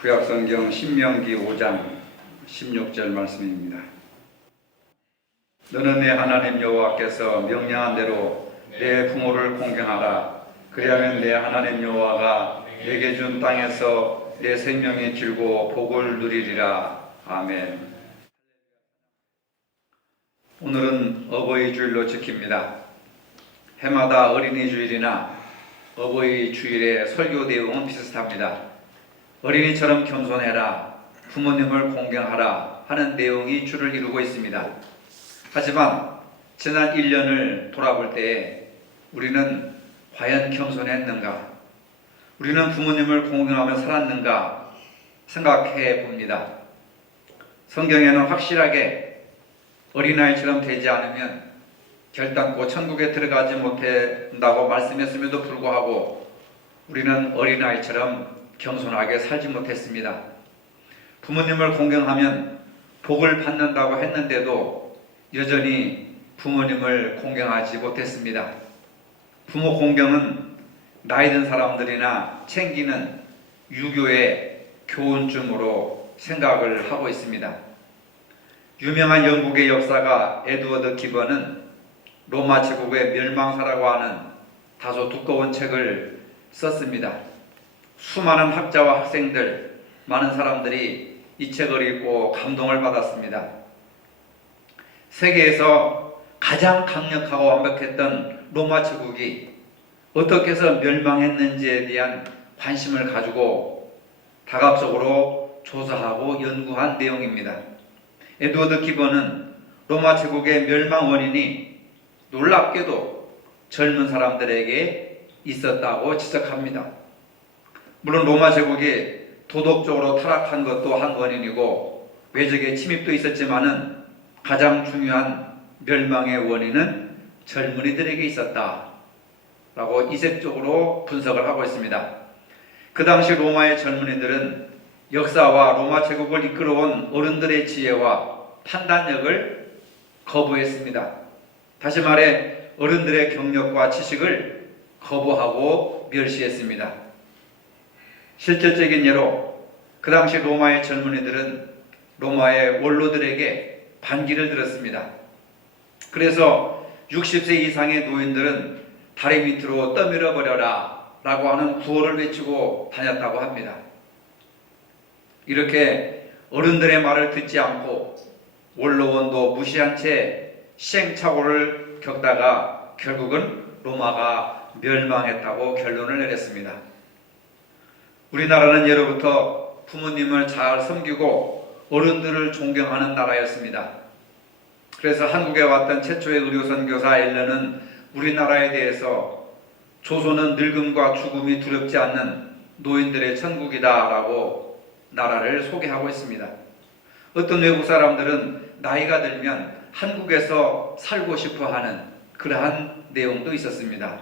구약성경 신명기 5장 16절 말씀입니다. 너는 내 하나님 여호와께서 명령한 대로 내 부모를 공경하라. 그리하면 내 하나님 여호와가 내게 준 땅에서 내 생명이 길고 복을 누리리라. 아멘. 오늘은 어버이 주일로 지킵니다. 해마다 어린이 주일이나 어버이 주일의 설교 내용은 비슷합니다. 어린이처럼 겸손해라, 부모님을 공경하라 하는 내용이 주를 이루고 있습니다. 하지만 지난 1년을 돌아볼 때 우리는 과연 겸손했는가? 우리는 부모님을 공경하며 살았는가? 생각해 봅니다. 성경에는 확실하게 어린아이처럼 되지 않으면 결단코 천국에 들어가지 못한다고 말씀했음에도 불구하고 우리는 어린아이처럼 겸손하게 살지 못했습니다. 부모님을 공경하면 복을 받는다고 했는데도 여전히 부모님을 공경하지 못했습니다. 부모 공경은 나이 든 사람들이나 챙기는 유교의 교훈쯤으로 생각을 하고 있습니다. 유명한 영국의 역사가 에드워드 기번은 로마 제국의 멸망사라고 하는 다소 두꺼운 책을 썼습니다. 수많은 학자와 학생들, 많은 사람들이 이 책을 읽고 감동을 받았습니다. 세계에서 가장 강력하고 완벽했던 로마 제국이 어떻게 해서 멸망했는지에 대한 관심을 가지고 다각적으로 조사하고 연구한 내용입니다. 에드워드 기번은 로마 제국의 멸망 원인이 놀랍게도 젊은 사람들에게 있었다고 지적합니다. 물론 로마 제국이 도덕적으로 타락한 것도 한 원인이고 외적의 침입도 있었지만은 가장 중요한 멸망의 원인은 젊은이들에게 있었다라고 이색적으로 분석을 하고 있습니다. 그 당시 로마의 젊은이들은 역사와 로마 제국을 이끌어온 어른들의 지혜와 판단력을 거부했습니다. 다시 말해 어른들의 경력과 지식을 거부하고 멸시했습니다. 실질적인 예로 그 당시 로마의 젊은이들은 로마의 원로들에게 반기를 들었습니다. 그래서 60세 이상의 노인들은 다리 밑으로 떠밀어 버려라 라고 하는 구호를 외치고 다녔다고 합니다. 이렇게 어른들의 말을 듣지 않고 원로원도 무시한 채 시행착오를 겪다가 결국은 로마가 멸망했다고 결론을 내렸습니다. 우리나라는 예로부터 부모님을 잘 섬기고 어른들을 존경하는 나라였습니다. 그래서 한국에 왔던 최초의 의료 선교사 엘런은 우리나라에 대해서 조선은 늙음과 죽음이 두렵지 않는 노인들의 천국이다라고 나라를 소개하고 있습니다. 어떤 외국 사람들은 나이가 들면 한국에서 살고 싶어하는 그러한 내용도 있었습니다.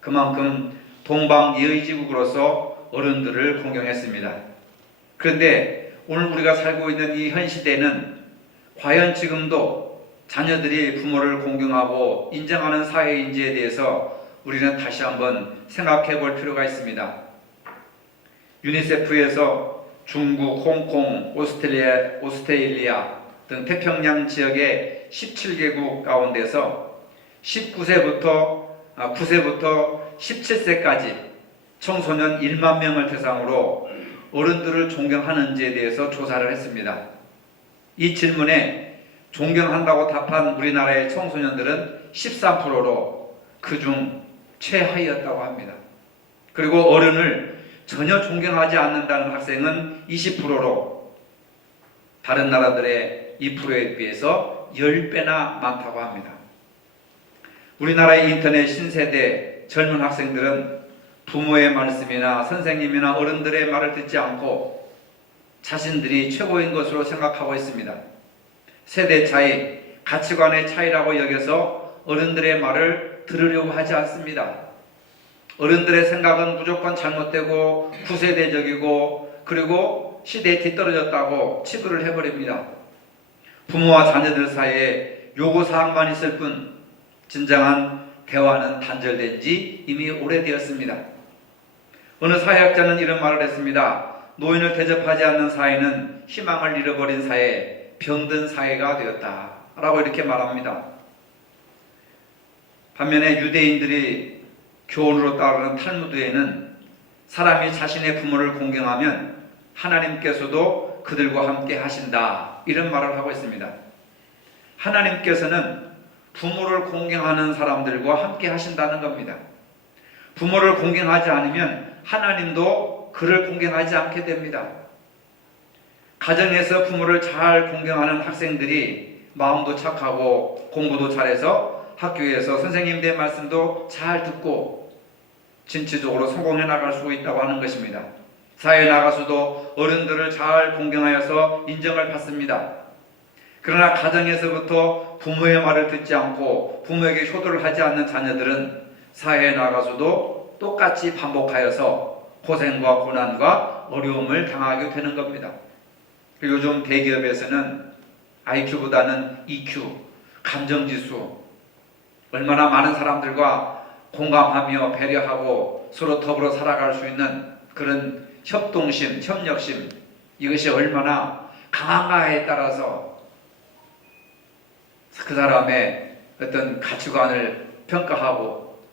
그만큼 동방예의지국으로서 어른들을 공경했습니다. 그런데 오늘 우리가 살고 있는 이 현 시대는 과연 지금도 자녀들이 부모를 공경하고 인정하는 사회인지에 대해서 우리는 다시 한번 생각해 볼 필요가 있습니다. 유니세프에서 중국, 홍콩, 오스트레일리아 등 태평양 지역의 17개국 가운데서 9세부터 17세까지 청소년 1만 명을 대상으로 어른들을 존경하는지에 대해서 조사를 했습니다. 이 질문에 존경한다고 답한 우리나라의 청소년들은 13%로 그중 최하위였다고 합니다. 그리고 어른을 전혀 존경하지 않는다는 학생은 20%로 다른 나라들의 2%에 비해서 10배나 많다고 합니다. 우리나라의 인터넷 신세대 젊은 학생들은 부모의 말씀이나 선생님이나 어른들의 말을 듣지 않고 자신들이 최고인 것으로 생각하고 있습니다. 세대 차이, 가치관의 차이라고 여겨서 어른들의 말을 들으려고 하지 않습니다. 어른들의 생각은 무조건 잘못되고 구세대적이고 그리고 시대에 뒤떨어졌다고 치부를 해버립니다. 부모와 자녀들 사이에 요구사항만 있을 뿐 진정한 대화는 단절된 지 이미 오래되었습니다. 어느 사회학자는 이런 말을 했습니다. 노인을 대접하지 않는 사회는 희망을 잃어버린 사회, 병든 사회가 되었다라고 이렇게 말합니다. 반면에 유대인들이 교훈으로 따르는 탈무드에는 사람이 자신의 부모를 공경하면 하나님께서도 그들과 함께 하신다, 이런 말을 하고 있습니다. 하나님께서는 부모를 공경하는 사람들과 함께 하신다는 겁니다. 부모를 공경하지 않으면 하나님도 그를 공경하지 않게 됩니다. 가정에서 부모를 잘 공경하는 학생들이 마음도 착하고 공부도 잘해서 학교에서 선생님들의 말씀도 잘 듣고 진취적으로 성공해 나갈 수 있다고 하는 것입니다. 사회에 나가서도 어른들을 잘 공경하여서 인정을 받습니다. 그러나 가정에서부터 부모의 말을 듣지 않고 부모에게 효도를 하지 않는 자녀들은 사회에 나가서도 똑같이 반복하여서 고생과 고난과 어려움을 당하게 되는 겁니다. 요즘 대기업에서는 IQ보다는 EQ, 감정지수, 얼마나 많은 사람들과 공감하며 배려하고 서로 더불어 살아갈 수 있는 그런 협동심, 협력심, 이것이 얼마나 강한가에 따라서 그 사람의 어떤 가치관을 평가하고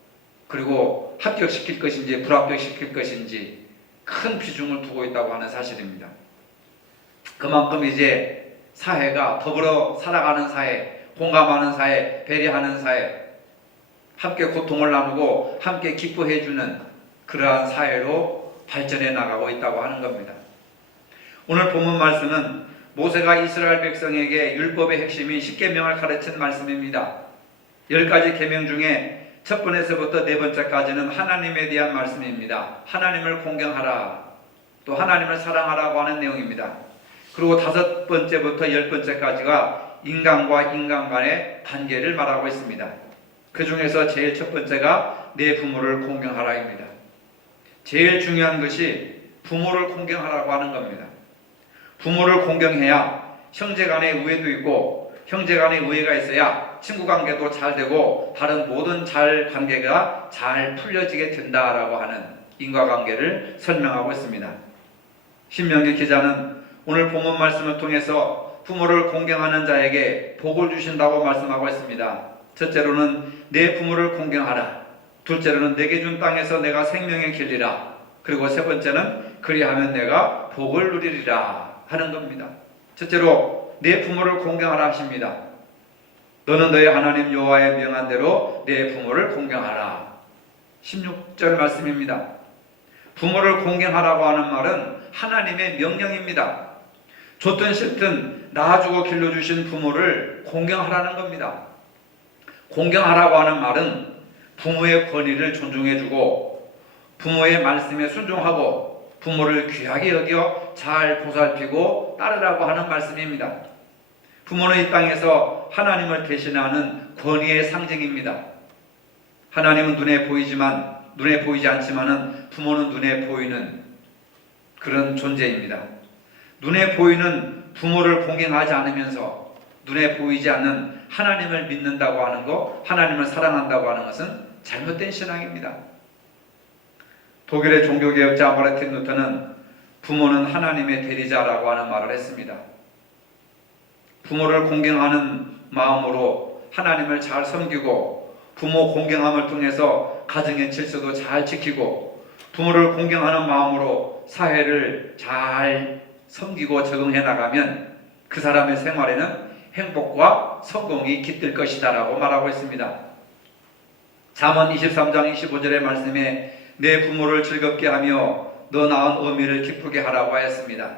그리고 합격시킬 것인지 불합격시킬 것인지 큰 비중을 두고 있다고 하는 사실입니다. 그만큼 이제 사회가 더불어 살아가는 사회, 공감하는 사회, 배려하는 사회, 함께 고통을 나누고 함께 기뻐해주는 그러한 사회로 발전해 나가고 있다고 하는 겁니다. 오늘 본문 말씀은 모세가 이스라엘 백성에게 율법의 핵심인 10계명을 가르친 말씀입니다. 10가지 계명 중에 첫 번에서부터 네 번째까지는 하나님에 대한 말씀입니다. 하나님을 공경하라, 또 하나님을 사랑하라고 하는 내용입니다. 그리고 다섯 번째부터 열 번째까지가 인간과 인간 간의 관계를 말하고 있습니다. 그 중에서 제일 첫 번째가 내 부모를 공경하라입니다. 제일 중요한 것이 부모를 공경하라고 하는 겁니다. 부모를 공경해야 형제 간의 우애도 있고 형제 간의 우애가 있어야 친구 관계도 잘 되고 다른 모든 관계가 잘 풀려지게 된다라고 하는 인과관계를 설명하고 있습니다. 신명기 기자는 오늘 본문 말씀을 통해서 부모를 공경하는 자에게 복을 주신다고 말씀하고 있습니다. 첫째로는 내 부모를 공경하라. 둘째로는 내게 준 땅에서 내가 생명의 길이라. 그리고 세 번째는 그리하면 내가 복을 누리리라 하는 겁니다. 첫째로 내 부모를 공경하라 하십니다. 너는 너의 하나님 여호와의 명한 대로 내 부모를 공경하라. 16절 말씀입니다. 부모를 공경하라고 하는 말은 하나님의 명령입니다. 좋든 싫든 낳아주고 길러주신 부모를 공경하라는 겁니다. 공경하라고 하는 말은 부모의 권위를 존중해주고 부모의 말씀에 순종하고 부모를 귀하게 여겨 잘 보살피고 따르라고 하는 말씀입니다. 부모는 이 땅에서 하나님을 대신하는 권위의 상징입니다. 하나님은 눈에 보이지 않지만은 부모는 눈에 보이는 그런 존재입니다. 눈에 보이는 부모를 공경하지 않으면서 눈에 보이지 않는 하나님을 믿는다고 하는 것, 하나님을 사랑한다고 하는 것은 잘못된 신앙입니다. 독일의 종교개혁자 마르틴 루터는 부모는 하나님의 대리자라고 하는 말을 했습니다. 부모를 공경하는 마음으로 하나님을 잘 섬기고 부모 공경함을 통해서 가정의 질서도 잘 지키고 부모를 공경하는 마음으로 사회를 잘 섬기고 적응해 나가면 그 사람의 생활에는 행복과 성공이 깃들 것이다 라고 말하고 있습니다. 잠언 23장 25절의 말씀에 내 부모를 즐겁게 하며 너 낳은 어미를 기쁘게 하라고 하였습니다.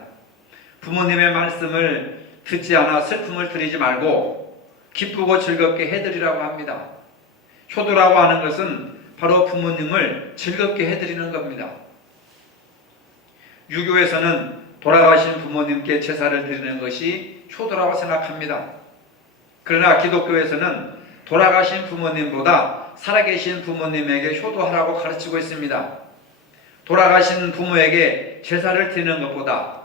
부모님의 말씀을 듣지 않아 슬픔을 드리지 말고 기쁘고 즐겁게 해드리라고 합니다. 효도라고 하는 것은 바로 부모님을 즐겁게 해드리는 겁니다. 유교에서는 돌아가신 부모님께 제사를 드리는 것이 효도라고 생각합니다. 그러나 기독교에서는 돌아가신 부모님보다 살아계신 부모님에게 효도하라고 가르치고 있습니다. 돌아가신 부모에게 제사를 드리는 것보다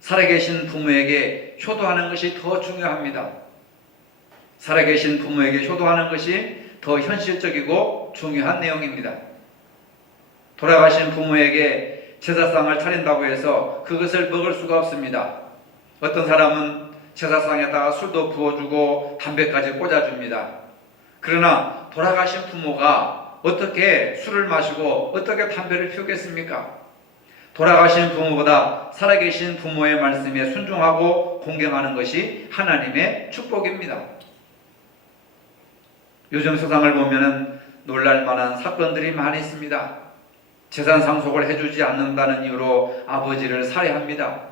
살아계신 부모에게 효도하는 것이 더 중요합니다. 살아계신 부모에게 효도하는 것이 더 현실적이고 중요한 내용입니다. 돌아가신 부모에게 제사상을 차린다고 해서 그것을 먹을 수가 없습니다. 어떤 사람은 제사상에다가 술도 부어주고 담배까지 꽂아줍니다. 그러나 돌아가신 부모가 어떻게 술을 마시고 어떻게 담배를 피우겠습니까? 돌아가신 부모보다 살아계신 부모의 말씀에 순종하고 공경하는 것이 하나님의 축복입니다. 요즘 세상을 보면은 놀랄만한 사건들이 많이 있습니다. 재산 상속을 해주지 않는다는 이유로 아버지를 살해합니다.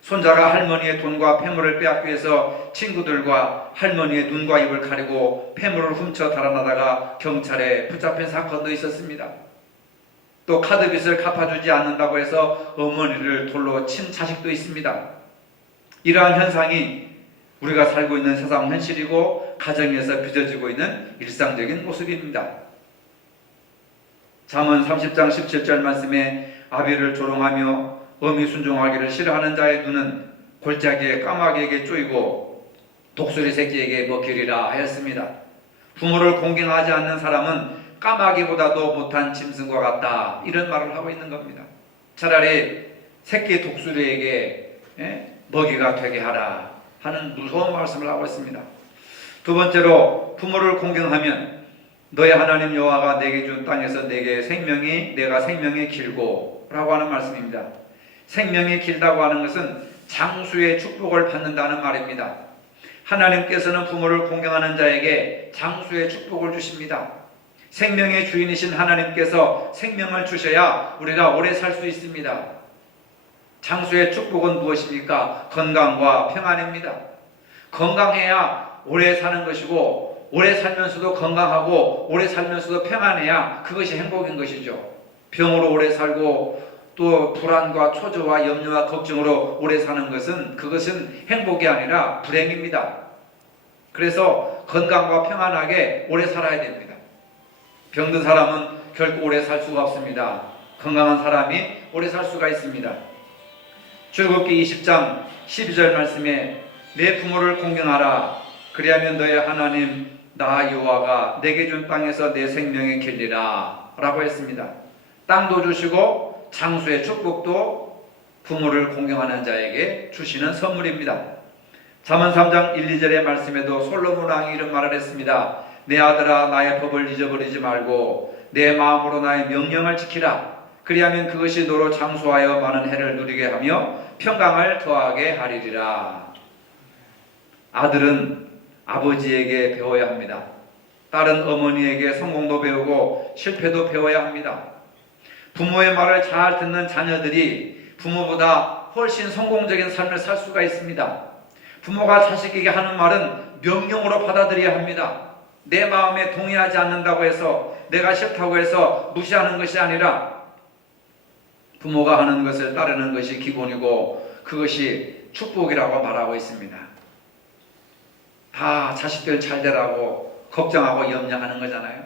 손자가 할머니의 돈과 폐물을 빼앗기 위해서 친구들과 할머니의 눈과 입을 가리고 폐물을 훔쳐 달아나다가 경찰에 붙잡힌 사건도 있었습니다. 또 카드빚을 갚아주지 않는다고 해서 어머니를 돌로 친 자식도 있습니다. 이러한 현상이 우리가 살고 있는 세상 현실이고 가정에서 빚어지고 있는 일상적인 모습입니다. 잠언 30장 17절 말씀에 아비를 조롱하며 어미 순종하기를 싫어하는 자의 눈은 골짜기에 까마귀에게 쪼이고 독수리 새끼에게 먹히리라 하였습니다. 부모를 공경하지 않는 사람은 까마귀보다도 못한 짐승과 같다, 이런 말을 하고 있는 겁니다. 차라리 새끼 독수리에게 먹이가 되게 하라 하는 무서운 말씀을 하고 있습니다. 두 번째로 부모를 공경하면 너의 하나님 여호와가 내게 준 땅에서 내가 생명이 길고 라고 하는 말씀입니다. 생명이 길다고 하는 것은 장수의 축복을 받는다는 말입니다. 하나님께서는 부모를 공경하는 자에게 장수의 축복을 주십니다. 생명의 주인이신 하나님께서 생명을 주셔야 우리가 오래 살 수 있습니다. 장수의 축복은 무엇입니까? 건강과 평안입니다. 건강해야 오래 사는 것이고, 오래 살면서도 건강하고 오래 살면서도 평안해야 그것이 행복인 것이죠. 병으로 오래 살고 또 불안과 초조와 염려와 걱정으로 오래 사는 그것은 행복이 아니라 불행입니다. 그래서 건강과 평안하게 오래 살아야 됩니다. 병든 사람은 결코 오래 살 수가 없습니다. 건강한 사람이 오래 살 수가 있습니다. 출애굽기 20장 12절 말씀에 내 부모를 공경하라. 그리하면 너의 하나님 나 여호와가 내게 준 땅에서 내 생명이 길리라 라고 했습니다. 땅도 주시고 장수의 축복도 부모를 공경하는 자에게 주시는 선물입니다. 잠언 3장 1, 2절의 말씀에도 솔로몬 왕이 이런 말을 했습니다. 내 아들아 나의 법을 잊어버리지 말고 내 마음으로 나의 명령을 지키라. 그리하면 그것이 너로 장수하여 많은 해를 누리게 하며 평강을 더하게 하리리라. 아들은 아버지에게 배워야 합니다. 딸은 어머니에게 성공도 배우고 실패도 배워야 합니다. 부모의 말을 잘 듣는 자녀들이 부모보다 훨씬 성공적인 삶을 살 수가 있습니다. 부모가 자식에게 하는 말은 명령으로 받아들여야 합니다. 내 마음에 동의하지 않는다고 해서, 내가 싫다고 해서 무시하는 것이 아니라 부모가 하는 것을 따르는 것이 기본이고 그것이 축복이라고 말하고 있습니다. 다 자식들 잘 되라고 걱정하고 염려하는 거잖아요.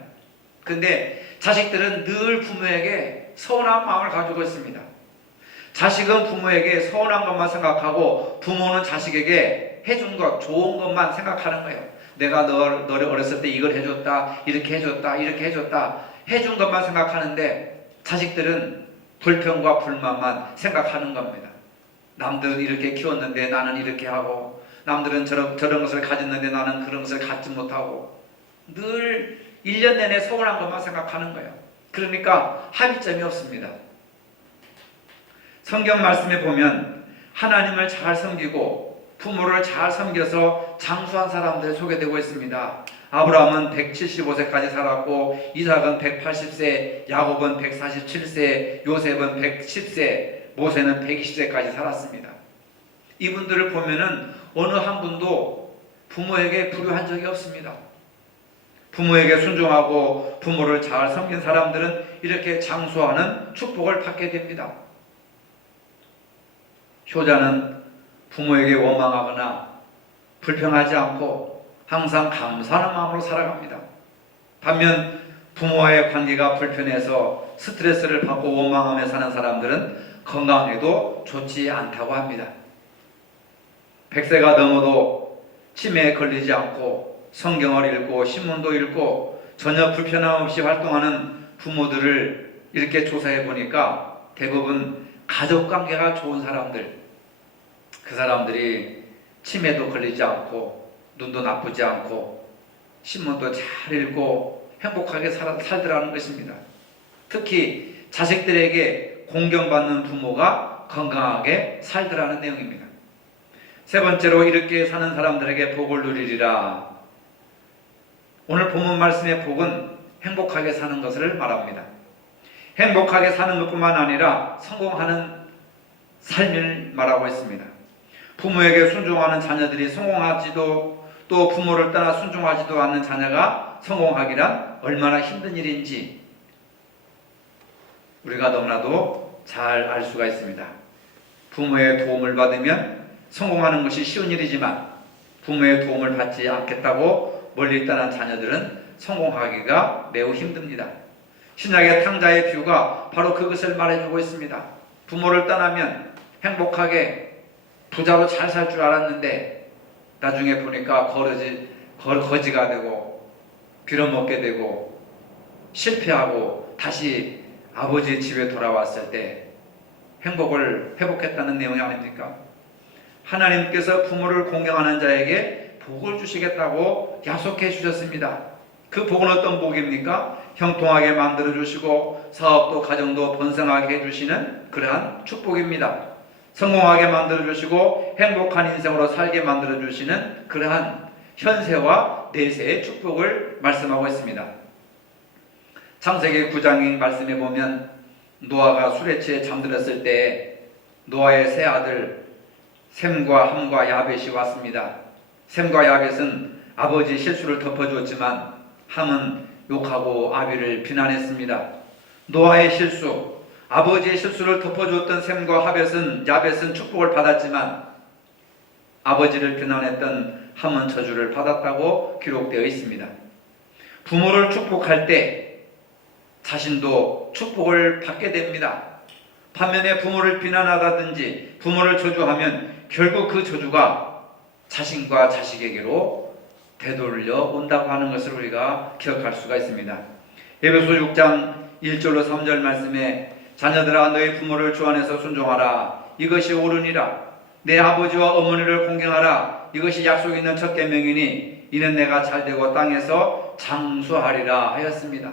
근데 자식들은 늘 부모에게 서운한 마음을 가지고 있습니다. 자식은 부모에게 서운한 것만 생각하고 부모는 자식에게 해준 것, 좋은 것만 생각하는 거예요. 내가 너를 어렸을 때 이걸 해줬다, 이렇게 해줬다, 이렇게 해줬다, 해준 것만 생각하는데 자식들은 불평과 불만만 생각하는 겁니다. 남들은 이렇게 키웠는데 나는 이렇게 하고, 남들은 저런 것을 가졌는데 나는 그런 것을 갖지 못하고, 늘 1년 내내 서운한 것만 생각하는 거예요. 그러니까 합의점이 없습니다. 성경 말씀에 보면 하나님을 잘 섬기고 부모를 잘 섬겨서 장수한 사람들이 소개되고 있습니다. 아브라함은 175세까지 살았고, 이삭은 180세, 야곱은 147세, 요셉은 110세, 모세는 120세까지 살았습니다. 이분들을 보면은 어느 한 분도 부모에게 불효한 적이 없습니다. 부모에게 순종하고 부모를 잘 섬긴 사람들은 이렇게 장수하는 축복을 받게 됩니다. 효자는 부모에게 원망하거나 불평하지 않고 항상 감사하는 마음으로 살아갑니다. 반면 부모와의 관계가 불편해서 스트레스를 받고 원망하며 사는 사람들은 건강에도 좋지 않다고 합니다. 100세가 넘어도 치매에 걸리지 않고 성경을 읽고 신문도 읽고 전혀 불편함 없이 활동하는 부모들을 이렇게 조사해 보니까 대부분 가족관계가 좋은 사람들, 그 사람들이 치매도 걸리지 않고 눈도 나쁘지 않고 신문도 잘 읽고 행복하게 살더라는 것입니다. 특히 자식들에게 공경받는 부모가 건강하게 살더라는 내용입니다. 세 번째로 이렇게 사는 사람들에게 복을 누리리라. 오늘 본문 말씀의 복은 행복하게 사는 것을 말합니다. 행복하게 사는 것뿐만 아니라 성공하는 삶을 말하고 있습니다. 부모에게 순종하는 자녀들이 성공하지도, 또 부모를 떠나 순종하지도 않는 자녀가 성공하기란 얼마나 힘든 일인지 우리가 너무나도 잘 알 수가 있습니다. 부모의 도움을 받으면 성공하는 것이 쉬운 일이지만 부모의 도움을 받지 않겠다고 멀리 떠난 자녀들은 성공하기가 매우 힘듭니다. 신약의 탕자의 비유가 바로 그것을 말해주고 있습니다. 부모를 떠나면 행복하게 부자로 잘 살 줄 알았는데 나중에 보니까 거지가 되고 빌어먹게 되고 실패하고 다시 아버지 집에 돌아왔을 때 행복을 회복했다는 내용이 아닙니까? 하나님께서 부모를 공경하는 자에게 복을 주시겠다고 약속해 주셨습니다. 그 복은 어떤 복입니까? 형통하게 만들어 주시고 사업도 가정도 번성하게 해주시는 그러한 축복입니다. 성공하게 만들어 주시고 행복한 인생으로 살게 만들어 주시는 그러한 현세와 내세의 축복을 말씀하고 있습니다. 창세기 9장의 말씀에 보면 노아가 술에 취해 잠들었을 때 노아의 세 아들 셈과 함과 야벳이 왔습니다. 셈과 야벳은 아버지 실수를 덮어주었지만 함은 욕하고 아비를 비난했습니다. 노아의 실수, 아버지의 실수를 덮어주었던 셈과 야벳은 축복을 받았지만 아버지를 비난했던 함은 저주를 받았다고 기록되어 있습니다. 부모를 축복할 때 자신도 축복을 받게 됩니다. 반면에 부모를 비난하다든지 부모를 저주하면 결국 그 저주가 자신과 자식에게로 되돌려 온다고 하는 것을 우리가 기억할 수가 있습니다. 에베소 6장 1절로 3절 말씀에 자녀들아 너희 부모를 주 안에서 순종하라. 이것이 옳으니라. 내 아버지와 어머니를 공경하라. 이것이 약속 있는 첫 계명이니 이는 내가 잘되고 땅에서 장수하리라 하였습니다.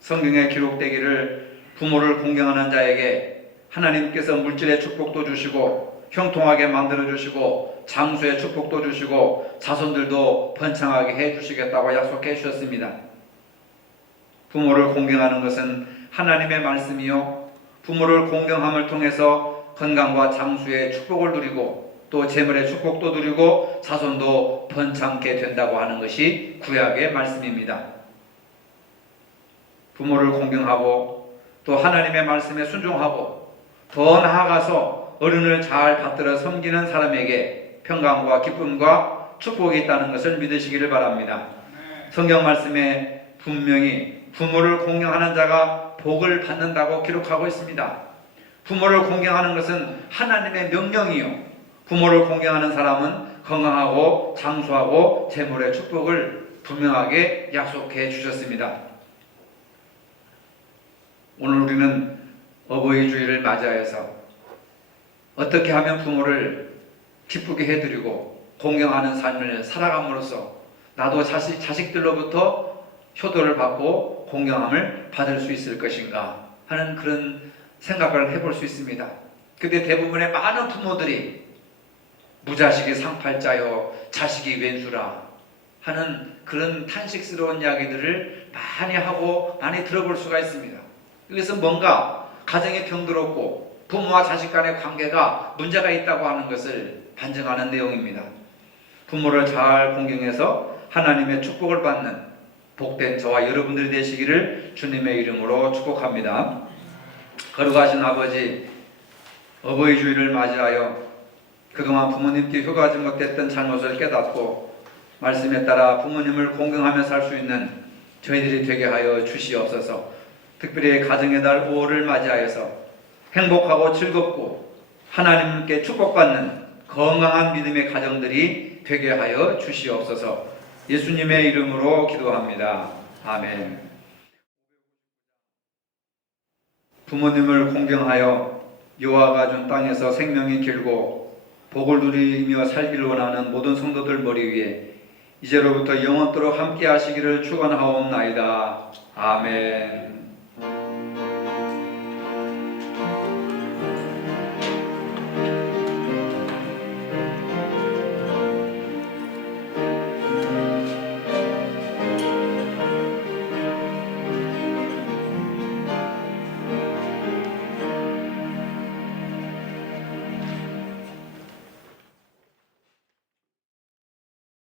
성경에 기록되기를 부모를 공경하는 자에게 하나님께서 물질의 축복도 주시고 형통하게 만들어 주시고 장수의 축복도 주시고 자손들도 번창하게 해 주시겠다고 약속해 주셨습니다. 부모를 공경하는 것은 하나님의 말씀이요 부모를 공경함을 통해서 건강과 장수의 축복을 누리고 또 재물의 축복도 누리고 자손도 번창게 된다고 하는 것이 구약의 말씀입니다. 부모를 공경하고 또 하나님의 말씀에 순종하고 더 나아가서 어른을 잘 받들어 섬기는 사람에게 평강과 기쁨과 축복이 있다는 것을 믿으시기를 바랍니다. 성경 말씀에 분명히 부모를 공경하는 자가 복을 받는다고 기록하고 있습니다. 부모를 공경하는 것은 하나님의 명령이요 부모를 공경하는 사람은 건강하고 장수하고 재물의 축복을 분명하게 약속해 주셨습니다. 오늘 우리는 어버이 주일을 맞이하여서 어떻게 하면 부모를 기쁘게 해드리고 공경하는 삶을 살아감으로써 나도 자식들로부터 효도를 받고 공경함을 받을 수 있을 것인가 하는 그런 생각을 해볼 수 있습니다. 근데 대부분의 많은 부모들이 무자식이 상팔자요 자식이 왼수라 하는 그런 탄식스러운 이야기들을 많이 하고 많이 들어볼 수가 있습니다. 그래서 뭔가 가정이 병들었고 부모와 자식 간의 관계가 문제가 있다고 하는 것을 반증하는 내용입니다. 부모를 잘 공경해서 하나님의 축복을 받는 복된 저와 여러분들이 되시기를 주님의 이름으로 축복합니다. 거룩하신 아버지, 어버이 주일을 맞이하여 그동안 부모님께 효도하지 못했던 잘못을 깨닫고 말씀에 따라 부모님을 공경하며 살 수 있는 저희들이 되게 하여 주시옵소서. 특별히 가정의 달 5월을 맞이하여서 행복하고 즐겁고 하나님께 축복받는 건강한 믿음의 가정들이 되게 하여 주시옵소서. 예수님의 이름으로 기도합니다. 아멘. 부모님을 공경하여 여호와가 준 땅에서 생명이 길고 복을 누리며 살기를 원하는 모든 성도들 머리 위에 이제로부터 영원토록 함께 하시기를 축원하옵나이다. 아멘.